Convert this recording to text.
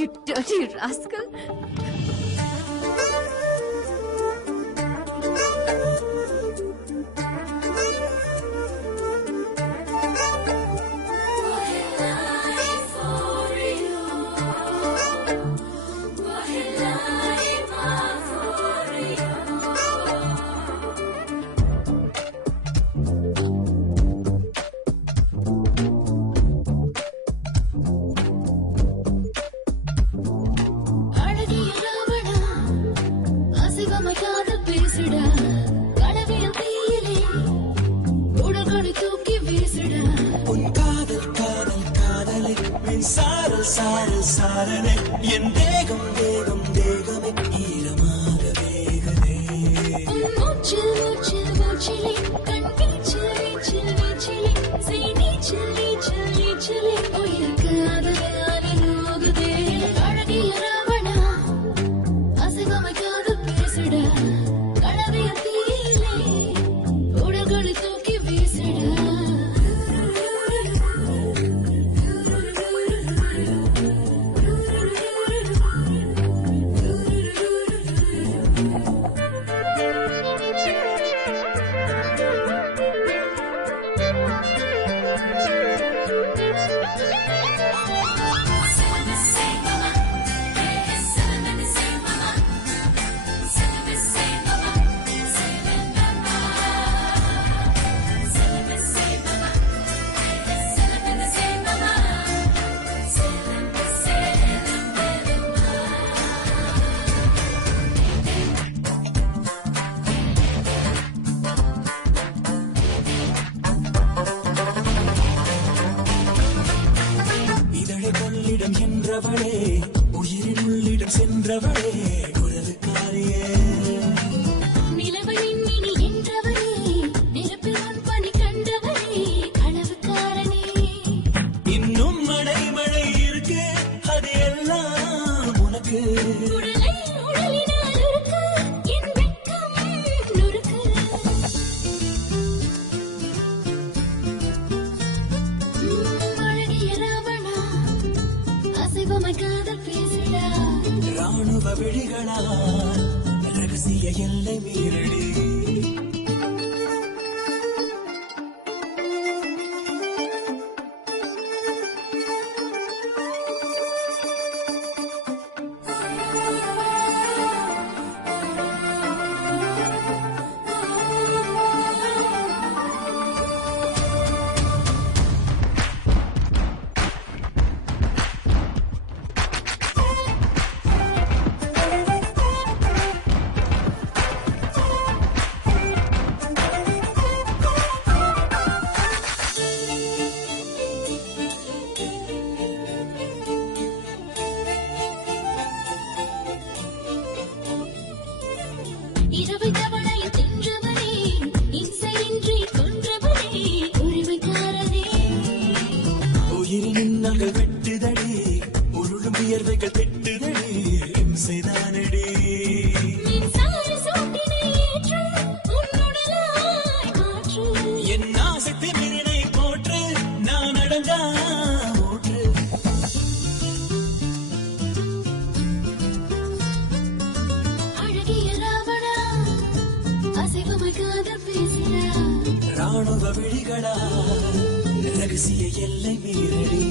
You dirty rascal. சாரல் சாரல் சாரலே என் தேகம் தேகம் தேகமே ஈரமாக வேகவே மூச்சில் மூச்சில் மூச்சிலே கண் வீச்சில் வீச்சில் வீச்சிலே செய் நீச்சல் நீச்சல் நீச்சலே உயிர் காதலாலே நோகுதே அழகிய ராவணா அசைவமைக்காது பேசுடா கனவிய தீயிலே உடல்களை தூக்கி வீசுடா கொள்ளிடம் என்றவளே உயிரின் உள்ளிடம் சென்றவளே குரலுக்காரியே நிலவனின் மினி என்றவளே நிலப்பில் பணி கண்டவளே களவுக்காரனே இன்னும் மழை மழை இருக்கு அது எல்லாம் உனக்கு உடலினால் இருக்கு என் வெட்கம் நுறுக்கு அழகிய ராவணா அசைவமைக்காத பேசுடா ராணுவ விழிகளால் ரகசிய எல்லை மீறடி இரவை தவளையில் தின்றவனே இன்சையின்றி கொன்றவனே உரிமைக்காரனே உயிரின் நகல் வெட்டுதடி உருளும் வியர்வைகள் திட்டுதடி இம்சைதானடி மின்சார சூட்டினை ஏற்று உன்னுடலாய் மாற்று என் ஆசை திமிரினை போற்று நான் அடங்கா ஊற்று அழகிய ராவணா அசைவமைக்காத பேசுடா ராணுவ விழிகளா ரகசிய எல்லை மீறடி